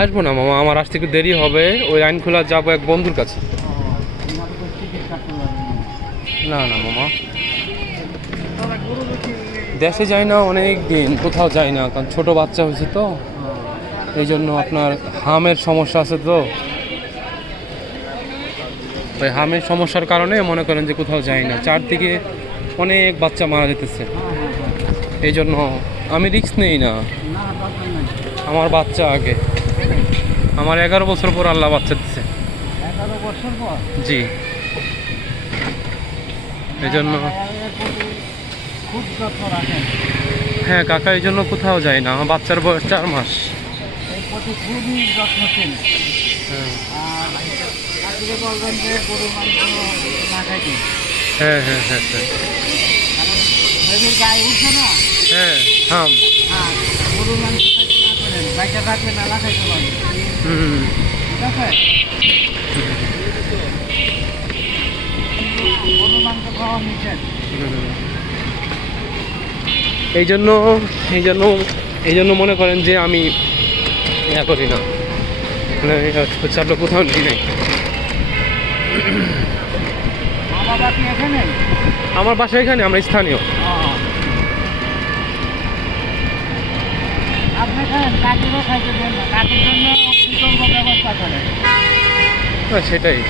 আসবো না মামা, আমার আসতে একটু দেরি হবে। ওই আইনখোলা যাবো এক বন্ধুর কাছে। না না মামা, দেশে যাই না অনেক দিন, কোথাও যাই না, কারণ ছোট বাচ্চা হয়েছে তো, এই জন্য আপনার হামের সমস্যা আছে তো, ওই হামের সমস্যার কারণে মনে করেন যে কোথাও যাই না। চারদিকে অনেক বাচ্চা মারা যেতেছে, এই জন্য আমি রিস্ক নেই না। আমার বাচ্চা আগে, আমার 11 বছর পর আল্লাহ বাচ্চা দিচ্ছে। 11 বছর পর? জি, এই জন্য খুব যত্ন রাখেন। হ্যাঁ কাকা, এই জন্য কোথাও যাই না। আমার বাচ্চার বয়স 4 মাস। এই প্রতি খুবই যত্নশীল। হ্যাঁ আর কাকুকে বলবেন যে গরুর মাংস না খাইতে। হ্যাঁ হ্যাঁ হ্যাঁ হ্যাঁ কারণ বেবির গায়ে উঠছে না। হ্যাঁ হাম। হ্যাঁ, গরুর মাংস খাইতে না করেন, বাইকে রাখলে মেলা খাইতে পারবেন। ঠিক আছে? গরুর মাংস খাওয়া নিষেধ। এই জন্য এই জন্য এই জন্য মনে করেন যে আমি ইয়া করি না, মানে হচ্ছে আপনার কোথাও নিই নাই। মা বাবা কি এখানে? আমার বাসা এখানে, আমরা স্থানীয়। আপনি খান, কাকুরও খাইতে দেন না, কাকুর জন্য বিকল্প ব্যবস্থা করেন। হ্যাঁ সেটাই।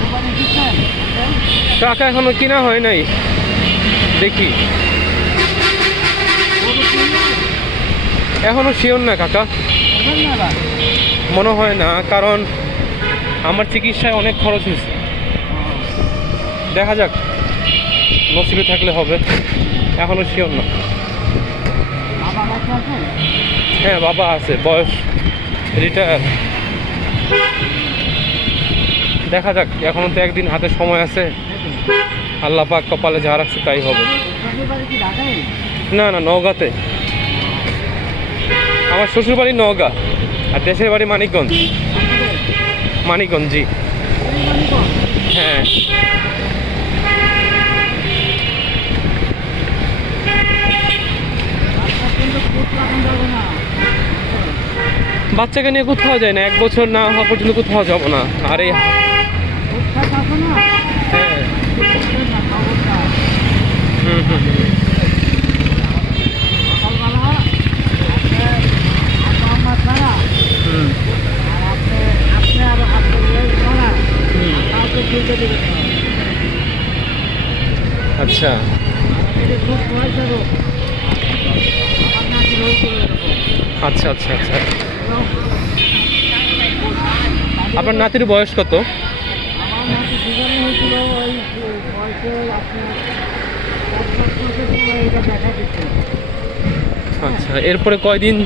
দোকানে দিচ্ছেন? টাকা এখনো কিনা হয় নাই, দেখি। এখনো শিওর না কাকা, মনে হয় না, কারণ আমার চিকিৎসায় অনেক খরচ হয়েছে। দেখা যাক, নসিবে থাকলে হবে, এখনো শিওর না। হ্যাঁ বাবা আছে, বয়স রিটায়ার। দেখা যাক, এখনো তো একদিন হাতে সময় আছে, আল্লাহ পাক কপালে যা রাখছে তাই হবে। না না, নওগাঁতে। আমার শ্বশুর বাড়ি নওগাঁ, আর দেশের বাড়ি মানিকগঞ্জ। মানিকগঞ্জ, জি। হ্যাঁ বাচ্চাকে নিয়ে কোথাও যায় না, 1 বছর না হওয়া পর্যন্ত কোথাও যাব না। আর এই হ্যাঁ আচ্ছা আচ্ছা আচ্ছা আচ্ছা। আপনার নাতির বয়স কত? আমার নাতি জীবনে হয়েছিল ওই বয়সের আপনার 5 বছরের সময় এটা দেখা দিচ্ছে। আচ্ছা, এরপরে কয়দিন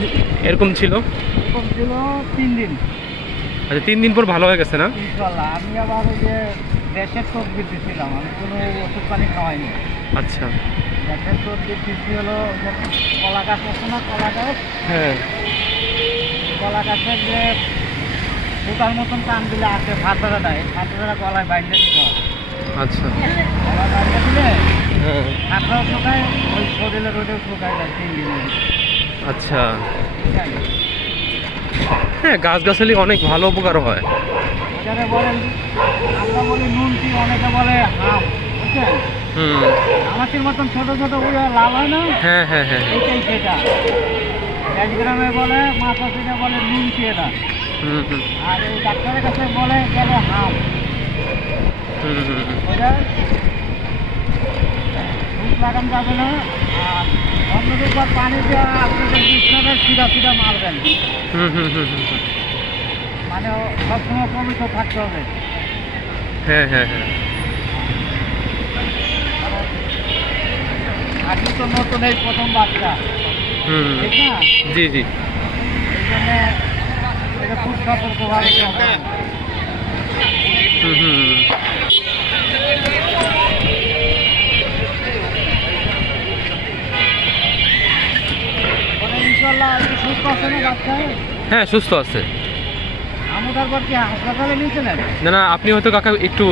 এরকম ছিল? এরকম ছিল 3 দিন। আচ্ছা, 3 দিন পর ভালো হয়ে গেছে না? ইনশাল্লাহ। আমি আবার ওই যে দেশের তদবির দিচ্ছিলাম, আমি কোনো ওষুধ পানি খাওয়াইনি। আচ্ছা, দেশের তদবির দিচ্ছি হলো কলা গাছ আছে না, কলা গাছ? হ্যাঁ কলা গাছের যে পোকার মতন কানগুলো আছে, ফাতরা দেয়, ফাতরা গলায় বাইন্ধে দিতে হয়। আচ্ছা গলায় বাইন্ধে দিলে হ্যাঁ হাতটাও শুকায়, ওই শরীরের রোদেও শুকায় যায় 3 দিনের। আচ্ছা হ্যাঁ, গাছগাছালি অনেক ভালো উপকার হয়। এখানে বলেন, আমরা বলি নুনটি, অনেকে বলে হাম, বুঝছেন? আমাদের মতন ছোট ছোট ওই লাল হয় না, হ্যাঁ হ্যাঁ হ্যাঁ এইটাই সেটা। 1 গ্রামে বলে মাথা থেকে বলে নুনটি এটা। আর এই ডাক্তারের কাছে বলে গেলে হাম। ওইটা ধূপ লাগান যাবে না, আর অন্যদিকবার পানি দেওয়া আপনাদের বিছনাটা সিধা সিধা মারবেন। মানে সবসময় পবিত্র থাকতে হবে। হ্যাঁ হ্যাঁ হ্যাঁ আজকে তো নতুন এই প্রথম বাচ্চা, ঠিক না? জি জি। এই জন্য এটা খুব সতর্কভাবে চলবে। ইনশাল্লাহ সুস্থ আছে না বাচ্চা? হ্যাঁ সুস্থ আছে। হাম ওঠার পর কি হাসপাতালে নিয়েছিলেন? না না, আপনি হয়তো কাকা একটু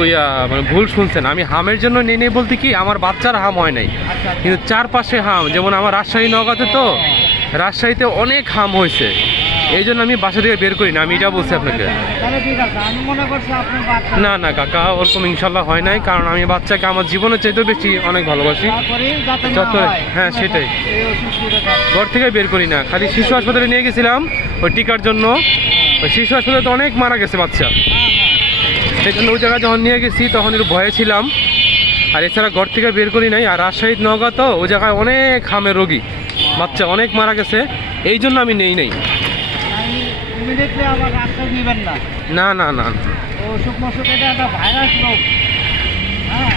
মানে ভুল শুনছেন। আমি হামের জন্য নেই নেই বলতে কি আমার বাচ্চার হাম হয় নাই, আচ্ছা কিন্তু চারপাশে হাম, যেমন আমার রাজশাহী নওগাঁতে তো রাজশাহীতে অনেক হাম হয়েছে, এই জন্য আমি বাসা থেকে বের করি না, আমি এটা বলছি আপনাকে। তাহলে ঠিক আছে, আমি মনে করছি আপনার বাচ্চা। না না কাকা, ওরকম ইনশাল্লাহ হয় নাই, কারণ আমি বাচ্চাকে আমার জীবনের চাইতেও বেশি অনেক ভালোবাসি। তারপরেই যাতে না যত হয়। হ্যাঁ সেটাই, এই ওষুধ দিয়ে দাও। ঘর থেকে বের করি না, খালি শিশু হাসপাতালে নিয়ে গেছিলাম ওই টিকার জন্য। ওই শিশু হাসপাতালে তো অনেক মারা গেছে বাচ্চা, সেই জন্য ওই জায়গায় যখন নিয়ে গেছি তখন একটু ভয়ে ছিলাম, আর এছাড়া ঘর থেকে বের করি নাই। আর রাজশাহী নওগাঁ তো ওই জায়গায় অনেক হামের রোগী, বাচ্চা অনেক মারা গেছে, এই জন্য আমি নেই নাই। আমি ইমিডিয়েটলি আমার রাস্তা দিবেন না। না না না না। অসুখ মসুখ এটা একটা ভাইরাস রোগ। হ্যাঁ,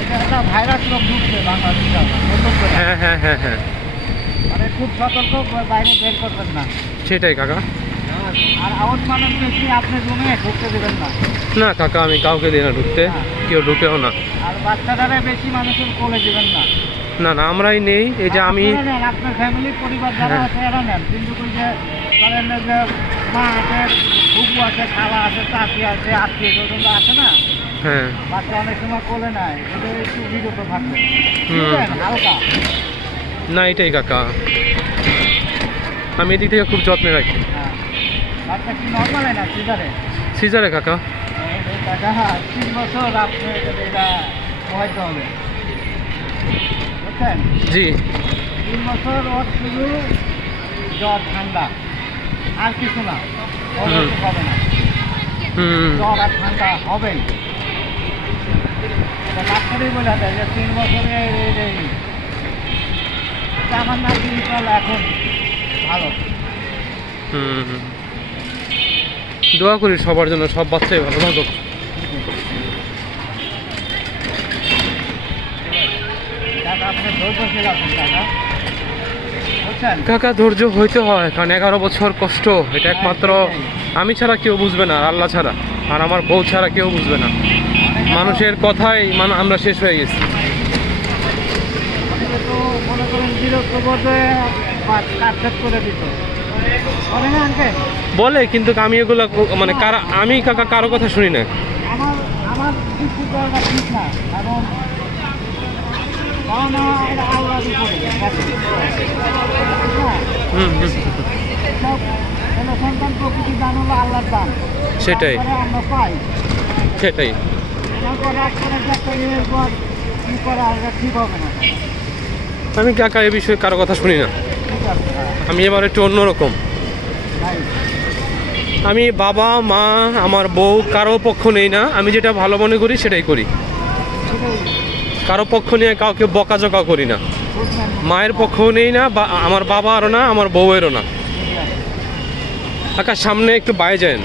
এটা একটা ভাইরাস রোগ ঢুকছে বাংলাদেশে নতুন করে। হ্যাঁ হ্যাঁ হ্যাঁ হ্যাঁ, মানে খুব সতর্ক, বাইরে বের করবেন না। সেটাই কাকা। আর আউট মানুষ বেশি আপনি রুমে ঢুকতে দেবেন না। না কাকা, আমি কাউকে দিই না ঢুকতে, কেউ ঢুকেও না। আর বাচ্চাটারে বেশি মানুষের কোলে দিবেন না। না না, আমরাই নেই। এই যে আমি আপনারা নেন, আপনার ফ্যামিলির পরিবার যারা আছে এরা নেন, কিন্তু ওই যে ধরেন এই যে মা আছে, ফুপু আছে, খালা আছে, চাচি আছে, আত্মীয় স্বজন আছে না, হ্যাঁ বাচ্চা অনেক সময় কোলে নেয়, এটা একটু বিরত থাকবে। হুম। বুঝলেন? হালকা। না, এটাই কাকা, আমি এদিক থেকে খুব যত্নে রাখি। হ্যাঁ, বাচ্চা কি নর্মাল না সিজারে? সিজারে কাকা। টাকা 3 বছর আপনি এটা পোহাইতে হবে, বুঝছেন? জি 3 বছর ওর শুধু জ্বর ঠান্ডা, আর কিছু না, ওর হুম। কিছু হবে না। হুম। জ্বর আর ঠান্ডা হবেই। এটা ডাক্তারই বলে দেয় যে 3 বছরে এই আমার না চল এখন ভালো। হুম। দোয়া করি সবার জন্য, সব বাচ্চাই ভালো থাকুক। টাকা আপনি ধৈর্যশীল আছেন টাকা, বুঝছেন? কাকা ধৈর্য হইতে হয়, কারণ 11 বছর কষ্ট, এটা একমাত্র আমি ছাড়া কেউ বুঝবে না, আর আল্লাহ ছাড়া, আর আমার বউ ছাড়া কেউ বুঝবে না। মানুষের কথাই আমরা শেষ হয়ে গেছি। অনেকে তো মনে করেন বিরক্ত বোধে কাজ করে দিত, বলে না আঙ্কেল? বলে, কিন্তু আমি এগুলো মানে আমি কাকা কারো কথা শুনি না। আমার আমার কিছু করাটা ঠিক না, কারণ এটা আল্লাহর উপরে। হুম হুম, সব ছেলে সন্তান প্রকৃতি দান হলো আল্লাহর দান, সেটাই তারপরে আমরা পাই। সেটাই। তারপর রাগ করে একটা ইয়ের পর কী করা এটা ঠিক হবে না। আমি কাকা এ বিষয়ে কারো কথা শুনি না, ঠিক আছে আমি এবার একটু অন্যরকম। ভাই, আমি বাবা মা আমার বউ কারো পক্ষ নেই না, আমি যেটা ভালো মনে করি সেটাই করি, সেটাই কারো পক্ষ নিয়ে কাউকে বকাঝকা করি না। বুঝলেন। মায়ের পক্ষও নেই না, বা আমার বাবারও না, আমার বউয়েরও না। ঠিক আছে। কাকা সামনে একটু বাইরে যান।